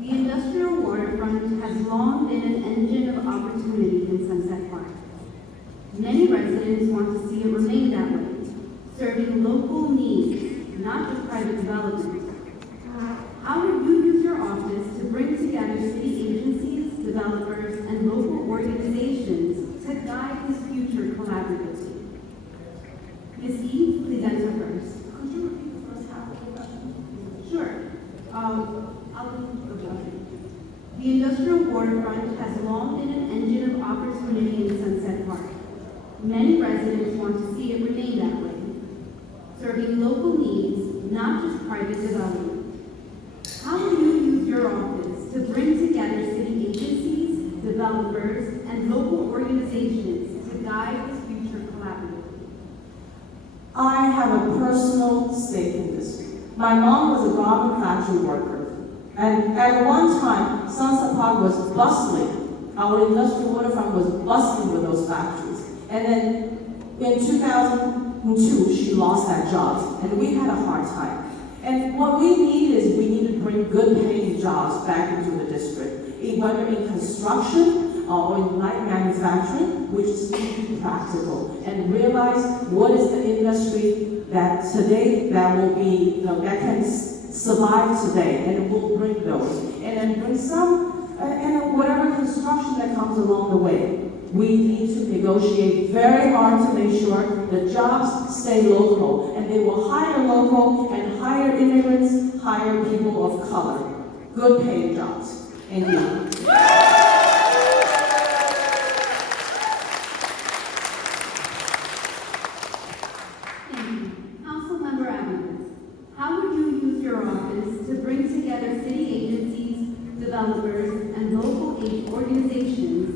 The industrial waterfront has long been an engine of opportunity in Sunset Park. Many residents want to see it remain that way, serving local needs, not just private development. How would you use your office to bring together city agencies, developers, and local organizations to guide this future collaboratively? Ms. Eve, please answer first. Could you repeat the first half of the question? Sure. The industrial waterfront has long been an engine of opportunity in Sunset Park. Many residents want to see it remain that way, serving local needs, not just private development. How will you use your office to bring together city agencies, developers, and local organizations to guide this future collaboratively? I have a personal stake in this. My mom was a garment factory worker. And at one time, Sunset Park was bustling. Our industrial waterfront was bustling with those factories. And then in 2002, she lost that job. And we had a hard time. And what we need is we need to bring good paying jobs back into the district, whether in construction or in light manufacturing, which is really practical, and realize what is the industry that today that will be, that can survive today, and we'll bring those. And then bring some, and whatever construction that comes along the way. We need to negotiate very hard to make sure the jobs stay local, and they will hire local and hire immigrants, hire people of color. Good paying jobs. Thank you. Thank you. Councilmember Aviles, how would you use your office to bring together city agencies, developers, and local aid organizations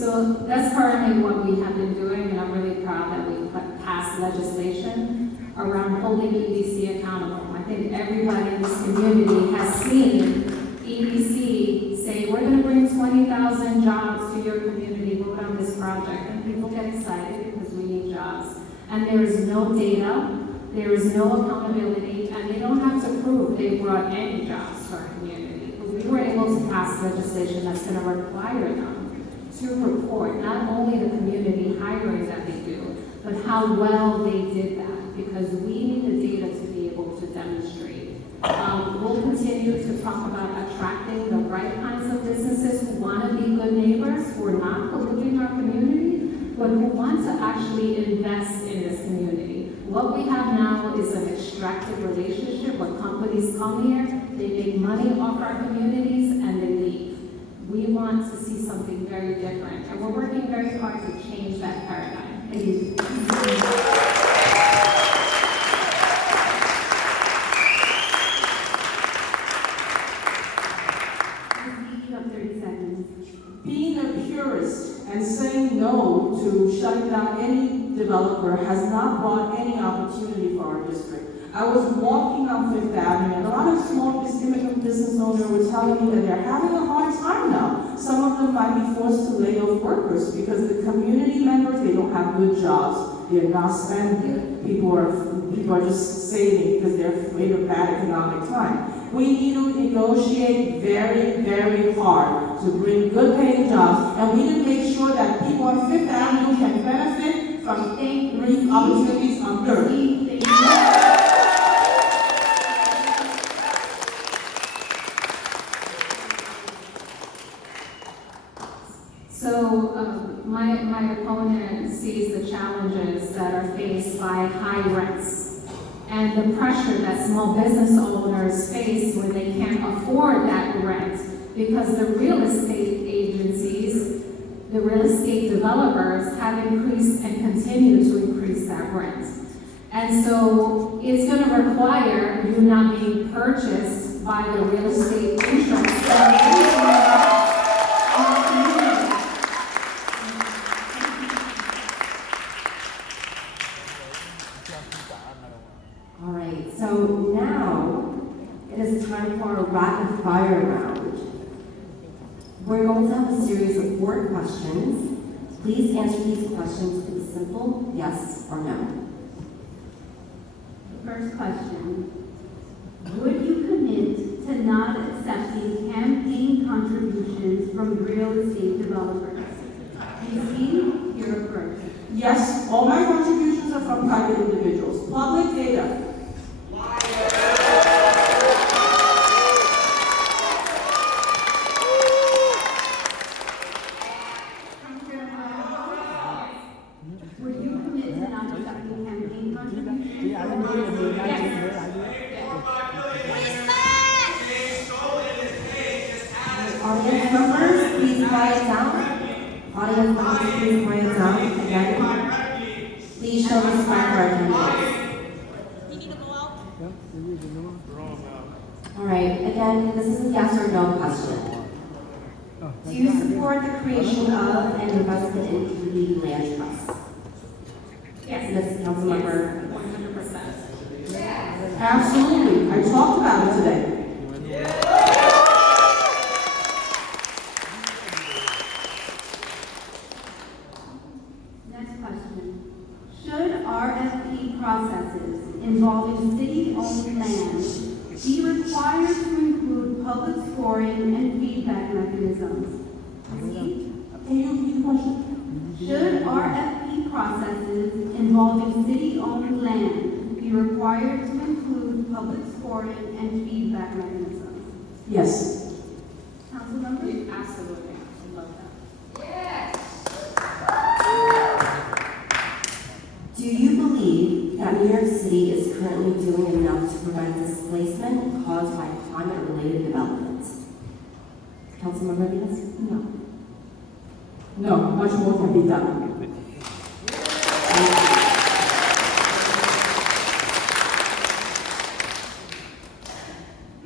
So that's currently what we have been doing, and I'm really proud that we passed legislation around holding EDC accountable. I think everybody in this community has seen EDC say, we're gonna bring 20,000 jobs to your community, vote on this project, and people get excited because we need jobs. And there is no data, there is no accountability, and they don't have to prove they brought any jobs to our community. But we were able to pass legislation that's gonna require them to report not only the community hiring that they do, but how well they did that, because we need the data to be able to demonstrate. We'll continue to talk about attracting the right kinds of businesses who want to be good neighbors, who are not polluting our community, but who want to actually invest in this community. What we have now is an extractive relationship where companies come here, they make money off our communities, and they leave. We want to see something very different, and we're working very hard to change that paradigm. Thank you. You have 30 seconds. Being a purist and saying no to shutting down any developer has not brought any opportunity for our district. I was walking on Fifth Avenue, and a lot of small immigrant business owners were telling me that they're having a hard time now. Some of them might be forced to lay off workers because the community members, they don't have good jobs. They're not spending. People are just saving because they're afraid of bad economic time. We need to negotiate very, very hard to bring good paying jobs, and we need to make sure that people on Fifth Avenue can benefit from great opportunities on Third. So my opponent sees the challenges that are faced by high rents and the pressure that small business owners face when they can't afford that rent because the real estate agencies, the real estate developers have increased and continue to increase that rent. And so it's going to require you not being purchased by the real estate interest. All right, so now it is time for a rapid fire round. We're going to have a series of 4 questions. Please answer these questions with a simple yes or no. First question. Would you commit to not accepting campaign contributions from real estate developers? DC, you're first. Yes, all my contributions are from private individuals. Public data. Would you commit to not accepting campaign contributions? Audience members, please quiet down. Audience members, please quiet down. Again, please show respect for our candidates. All right, again, this is a yes or no question. Do you support the creation of and investment in community land trusts? Yes. Ms. Councilmember. 100%. Absolutely. I talked about it today. Next question. Should RFP processes involving city-owned land be required to include public scoring and feedback mechanisms? Can you repeat the question? Should RFP processes involving city-owned land be required to include public scoring and feedback mechanisms? Yes. Councilmember? Absolutely. I love that. Do you believe that New York City is currently doing enough to prevent displacement caused by climate-related developments? Councilmember Venus? No. No, much more can be done.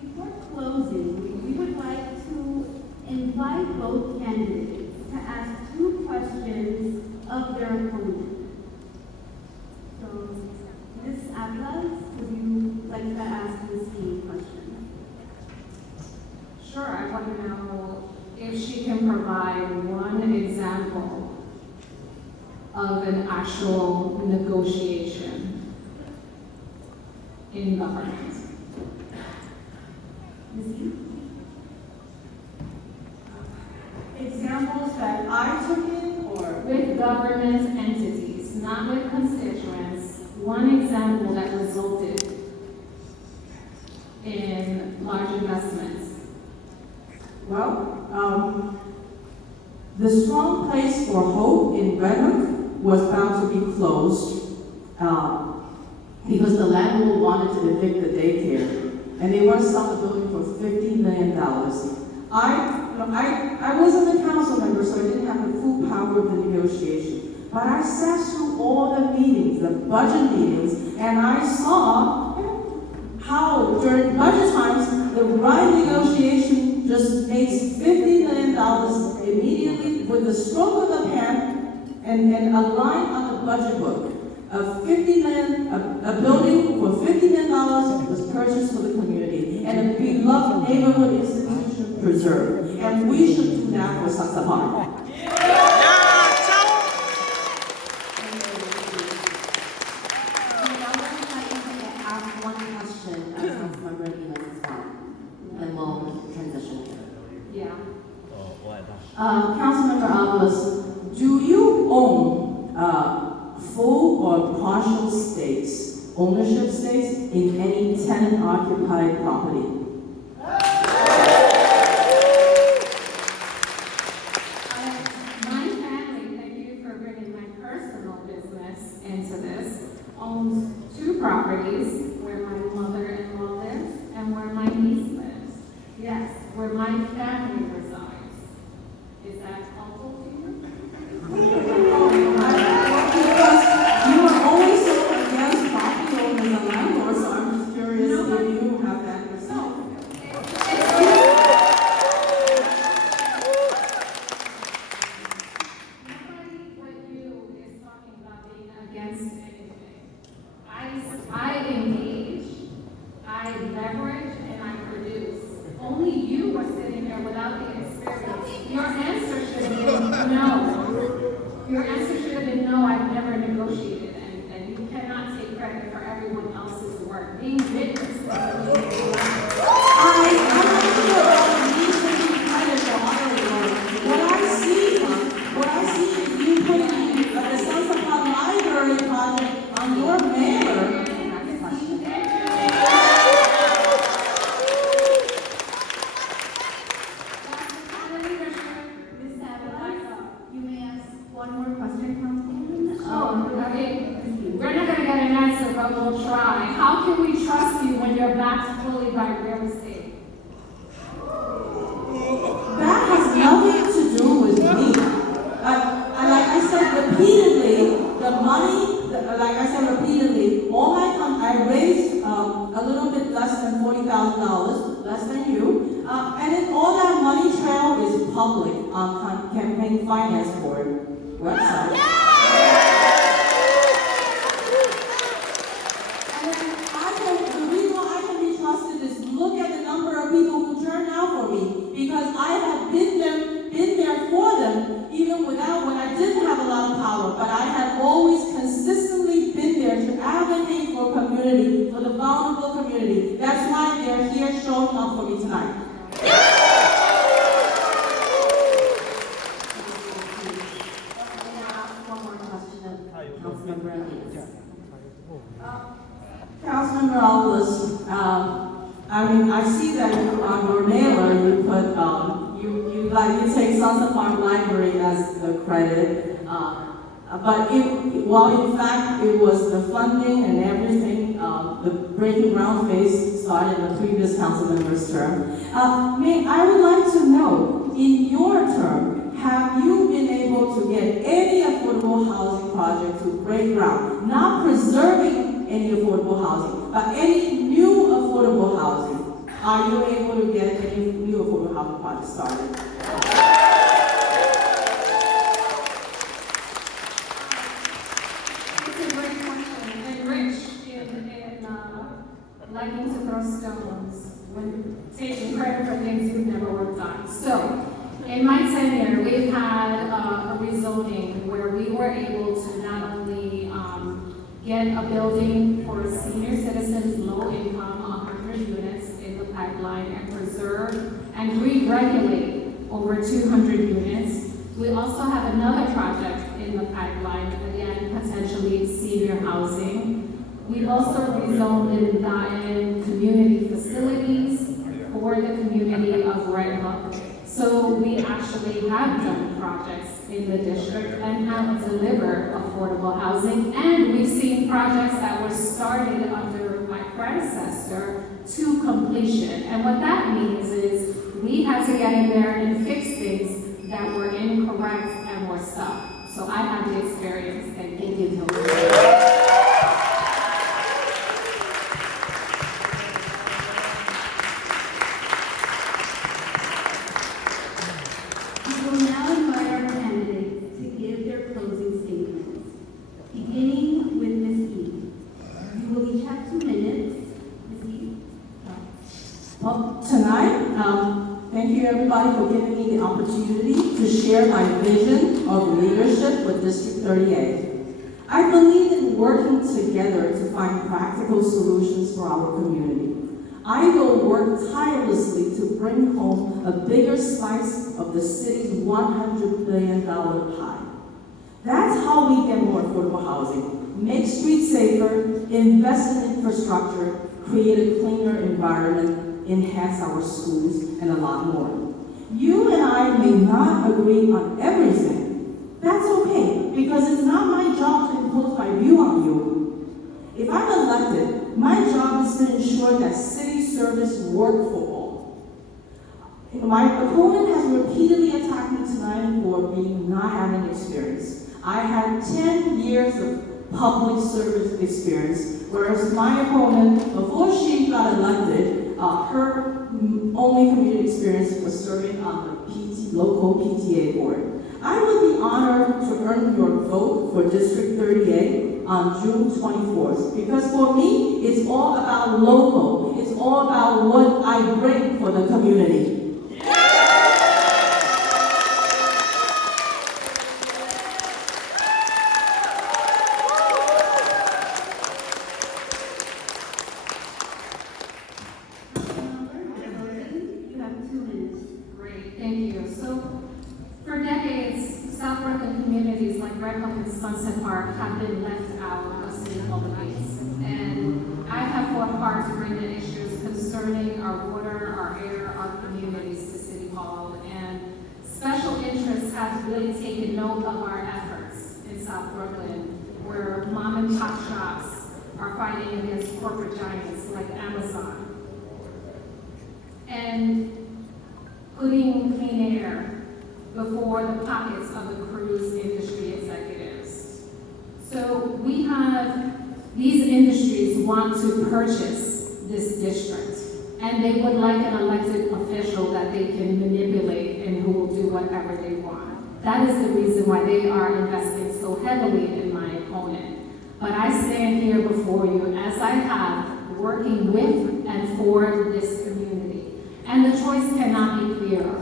Before closing, we would like to invite both candidates to ask 2 questions of their opponent. So, Ms. Atlas, would you like to ask Ms. King a question? Sure, I want to know if she can provide one example of an actual negotiation in government. Ms. King? Examples that I took in, or? With government entities, not with constituents, one example that resulted in large investments. Well, the Strong Place for Hope in Red Hook was bound to be closed because the landlord wanted to evict the daycare, and they want to sell the building for $50 million. I wasn't a council member, so I didn't have the full power of the negotiation. But I sat through all the meetings, the budget meetings, and I saw how during budget times, the right negotiation just makes $50 million immediately with the stroke of the pen and a line on the budget book of $50 million, a building for $50 million was purchased for the community and a beloved neighborhood institution preserved. And we should do that for Sunset Park. Ask one question of Councilmember Elias as well, then we'll transition. Yeah. Councilmember Alvarez, do you own full or partial stakes, ownership stakes in any tenant-occupied property? My family, thank you for bringing my personal business into this, owns 2 properties where my mother-in-law lives and where my niece lives. Yes, where my family resides. Is that helpful to you? Because you are always so against property owners and landlords, so I'm just curious if you have that yourself. Nobody but you is talking about being against anything. I engage, I leverage, and I produce. Only you were sitting there without the experience. Your answer should have been no. Your answer should have been no, I've never negotiated, and you cannot take credit for everyone else's work. Being witness doesn't mean you're right. I'm not sure about the need to be credit for honoring work. What I see is you putting the Sunset Park Library project on your banner. Ms. Atlas, you may ask one more question, Councilwoman. Oh, okay. We're not gonna get an answer, but we'll try. How can we trust you when you're backed fully by real estate? That has nothing to do with me. Like I said repeatedly, the money, I raised a little bit less than $40,000, less than you, and then all that money trail is public on Campaign Finance Board website. And then the reason why I can be trusted is look at the number of people who turned out for me, because I have been there for them, even when I didn't have a lot of power, but I have always consistently been there to advocate for community, for the vulnerable community. That's why they're here showing up for me tonight. One more question of Councilmember Elias. Councilmember Alvarez, I see that on your mailer you put, you take Sunset Park Library as the credit, but while in fact it was the funding and everything, the breaking ground phase started in the previous council member's term. I would like to know, in your term, have you been able to get any affordable housing project to break ground? Not preserving any affordable housing, but any new affordable housing. Are you able to get any new affordable housing projects started? May I ask one more question of Councilmember Elias? Councilmember Alvarez, you may ask one more question of Councilmember Elias. Councilmember Alvarez, So, in my tenure, we've had a rezoning where we were able to not only get a building for senior citizens, low income, 100 units in the pipeline, and preserve and re-regulate over 200 units. We also have another project in the pipeline, again, potentially senior housing. We've also rezoned and gotten community facilities for the community of Red Hook. So we actually have done projects in the district and have delivered affordable housing. And we've seen projects that were started under my predecessor to completion. And what that means is we had to get in there and fix things that were incorrect and were stuck. So I have the experience. Thank you. We will now invite our candidates to give their closing statements, beginning with Ms. E. You will each have 2 minutes. Ms. E. Well, tonight, thank you everybody for giving me the opportunity to share my vision of leadership with District 38. I believe in working together to find practical solutions for our community. I will work tirelessly to bring home a bigger slice of the city's $100 billion pie. That's how we get more affordable housing, make streets safer, invest in infrastructure, create a cleaner environment, enhance our schools, and a lot more. You and I may not agree on everything. That's okay, because it's not my job to impose my view on you. If I'm elected, my job is to ensure that city service work for all. My opponent has repeatedly attacked me tonight for not having experience. I had 10 years of public service experience, whereas my opponent, before she got elected, her only community experience was serving on the local PTA board. I would be honored to earn your vote for District 38 on June 24th, because for me, it's all about local. It's all about what I bring for the community. You have 2 minutes. Great, thank you. So, for decades, South Brooklyn communities like Red Hook and Sunset Park have been left out of city public debates. And I have fought hard to bring the issues concerning our water, our air, our communities to City Hall. And special interests have really taken note of our efforts in South Brooklyn, where mom and pop shops are fighting against corporate giants like Amazon. And putting clean air before the pockets of the cruise industry executives. So we have, these industries want to purchase this district, and they would like an elected official that they can manipulate and who will do whatever they want. That is the reason why they are investing so heavily in my opponent. But I stand here before you, as I have, working with and for this community. And the choice cannot be clearer.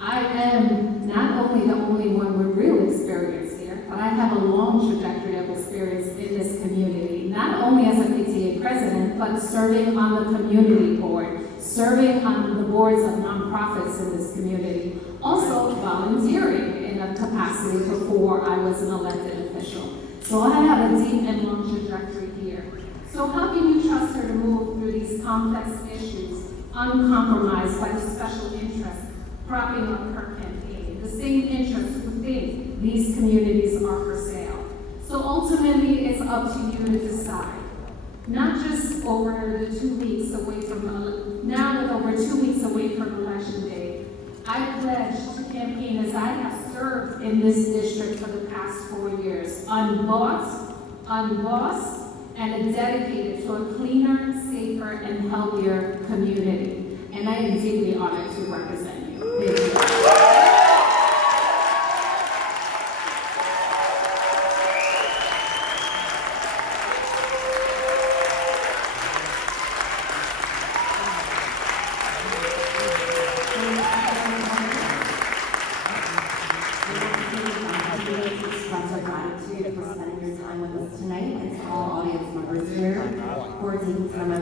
I am not only the only one with real experience here, but I have a long trajectory of experience in this community, not only as a PTA president, but serving on the community board, serving on the boards of nonprofits in this community, also volunteering in a capacity before I was an elected official. So I have a deep and long trajectory here. So how can you trust her to move through these complex issues uncompromised by the special interests propping up her campaign, the same interests who think these communities are for sale? So ultimately, it's up to you to decide. Not just over the 2 weeks away from, now with over 2 weeks away from Election Day, I pledge to campaign as I have served in this district for the past 4 years, unbought, unbossed, and dedicated to a cleaner, safer, and healthier community. And I am deeply honored to represent you. Thank you. appreciated for spending your time with us tonight, and to all audience members here for taking time out